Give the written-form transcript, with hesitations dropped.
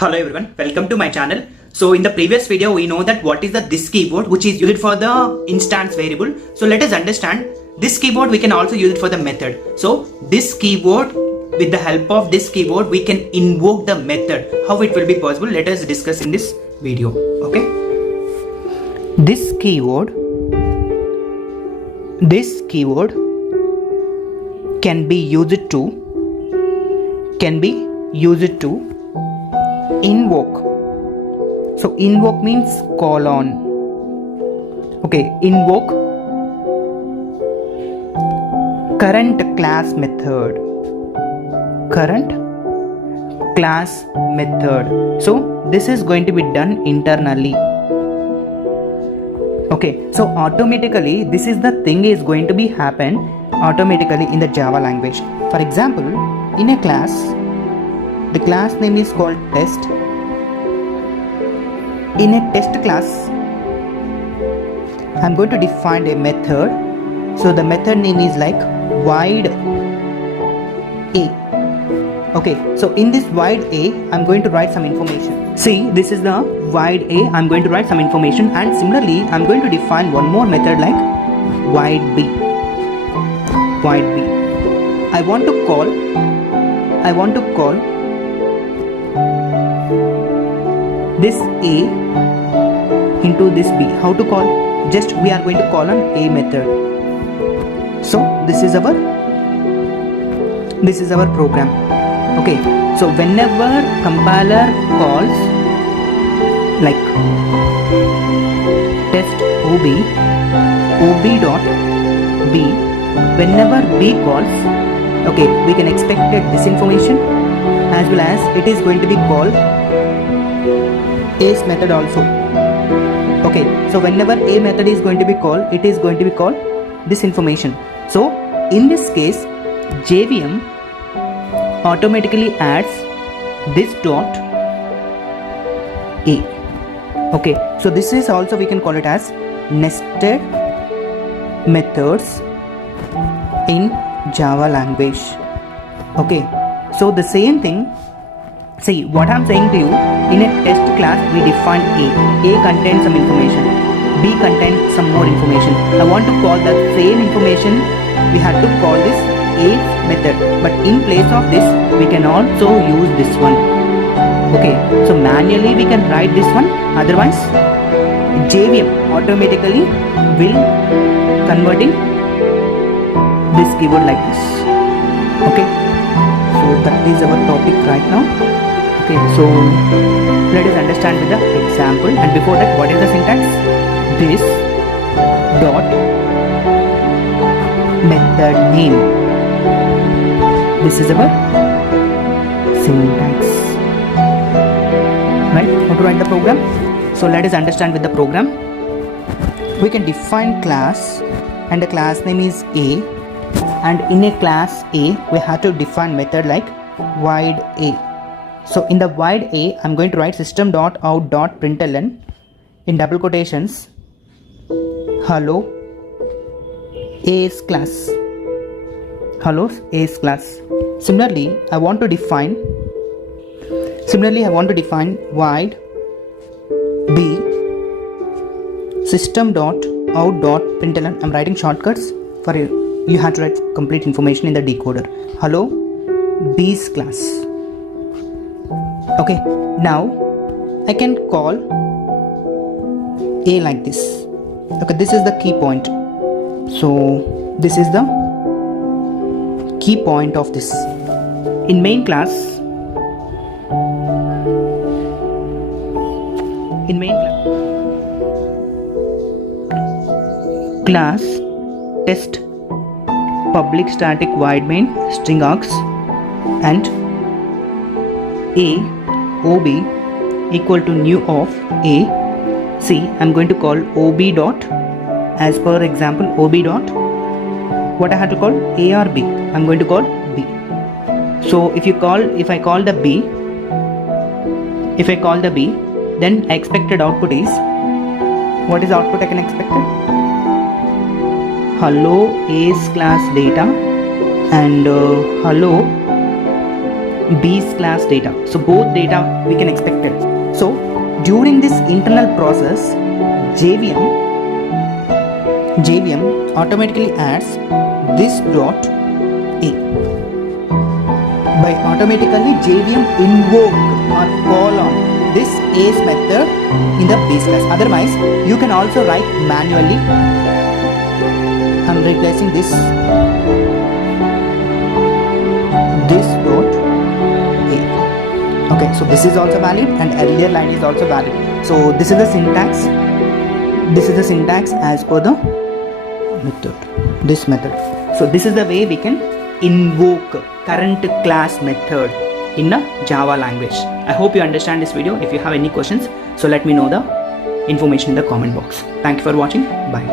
Hello everyone, welcome to my channel. So in the previous video we know that what is the this keyword which is used for the instance variable. So let us understand this keyword we can also use it for the method. So this keyword, with the help of this keyword we can invoke the method. How it will be possible, let us discuss in this video. Okay, this keyword can be used to invoke. So invoke means call on. Okay, invoke current class method. So this is going to be done internally. Okay, so automatically this is the thing is going to be happen automatically in the Java language. For example, in a class, the class name is called test. In a test class, I'm going to define a method. So the method name is like void a. Okay, so in this void a, I'm going to write some information. See, this is the void a. I'm going to write some information, and similarly, I'm going to define one more method like void b. I want to call this a into this b. How to call? Just we are going to call an a method. So this is our program. Okay, so whenever compiler calls like test ob dot b, whenever b calls, okay, we can expect this information, as well as it is going to be called a's method also. Okay, so whenever a method is going to be called, it is going to be called this information. So in this case, JVM automatically adds this dot a. Okay, so this is also, we can call it as nested methods in Java language. Okay, so the same thing. See what I'm saying to you, in a test class we define a contains some information, b contains some more information. I want to call the same information, we have to call this a method, but in place of this we can also use this one. Okay, so manually we can write this one, otherwise JVM automatically will converting this keyword like this. Okay, so that is our topic right now. Okay, so let us understand with the example, and before that, what is the syntax? This dot method name. This is our syntax. Right? How to write the program? So let us understand with the program. We can define class, and the class name is a, and in a class a we have to define method like void a. So in the void a, I'm going to write system.out.println in double quotations, hello A's class. Similarly, I want to define void b system.out.println. I'm writing shortcuts for you. You have to write complete information in the decoder. Hello B's class. Okay, now I can call a like this. Okay, this is the key point. So this is the key point of this. In main class, class test public static void main string args and a ob equal to new of a. See, I'm going to call ob dot, as per example, ob dot, what I have to call a or b. I'm going to call b. So if I call the b, then expected output is, what is the output I can expect? Hello A's class data and hello base class data. So both data we can expect it. So during this internal process, JVM automatically adds this dot A. By automatically JVM invoke or call on this A's method in the base class. Otherwise, you can also write manually. I'm replacing this dot A. Okay, so this is also valid and earlier line is also valid. So this is the syntax. This is the syntax as per the method. This method. So this is the way we can invoke current class method in a Java language. I hope you understand this video. If you have any questions, so let me know the information in the comment box. Thank you for watching. Bye.